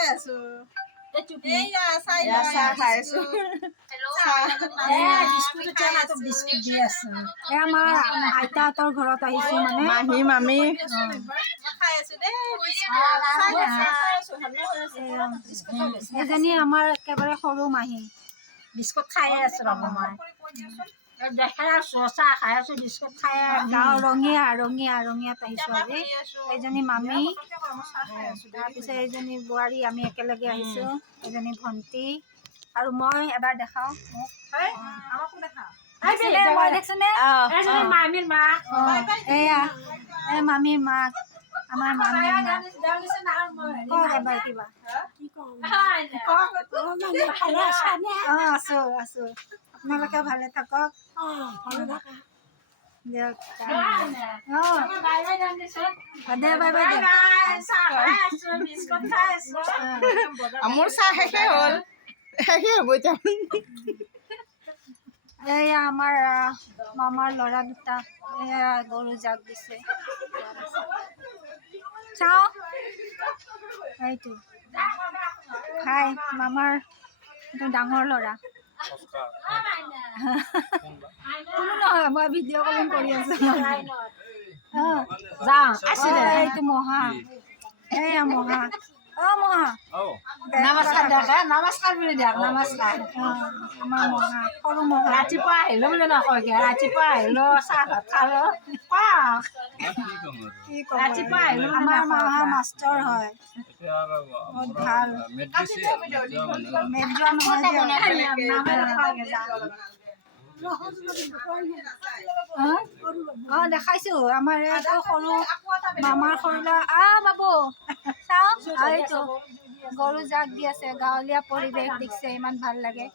খাই আছো এইয়া চাহ খাই আছো বিস্কুট দি আছো আমাৰ আইতাহঁতৰ ঘৰত আহিছো মানে মাহী মামী খাই আছো দেই এজনী আমাৰ একেবাৰে সৰু মাহী বিস্কুট খাই আছো ৰ'ব মই দেখাই আছো চাহ খাই আছো বিস্কুট খাই গাঁও ৰঙিয়াত আহিছো আজি এইজনী মামী তাৰপিছত এইজনী বোৱাৰী আমি একেলগে আহিছো এজনী ভণ্টি আৰু মই এবাৰ দেখাওঁ মোক মামীৰ মাক এয়া এই মামীৰ মাক আমাৰ মামীৰ মাক কওক এবাৰ কিবা আছো আপোনালোকে ভালে থাকক দিয়ক দে বাই বাই মোৰ চাহ শেষে হ'ল শেষে হ'ব এতিয়া এয়া আমাৰ মামাৰ ল'ৰা দুটা এয়া গৰু জাক দিছে চাওঁ এইটো খাই মামাৰ এইটো ডাঙৰ ল'ৰা কোনো নহয় মই ভিডিঅ' কলিং কৰি আছো এইটো মহা এয়া মহা মহা নমস্কাৰ দেখা নমস্কাৰ বুলি দিয়ক নমস্কাৰ আমাৰ মহা সৰু মহা ৰাতিপুৱা আহিলো বুলি নকয় ৰাতিপুৱা আহিলো চাহ ভাত খালো ৰাতিপুৱা আহিলো আমাৰ মহা মাষ্টৰ হয় বহুত ভাল মেজৰ নহয় দেখাইছো আমাৰ এইটো সৰু মামাৰ সৰু ল'ৰা বাবু চাওঁ এইটো গৰু জাক দি আছে গাঁৱলীয়া পৰিৱেশ দিছে ইমান ভাল লাগে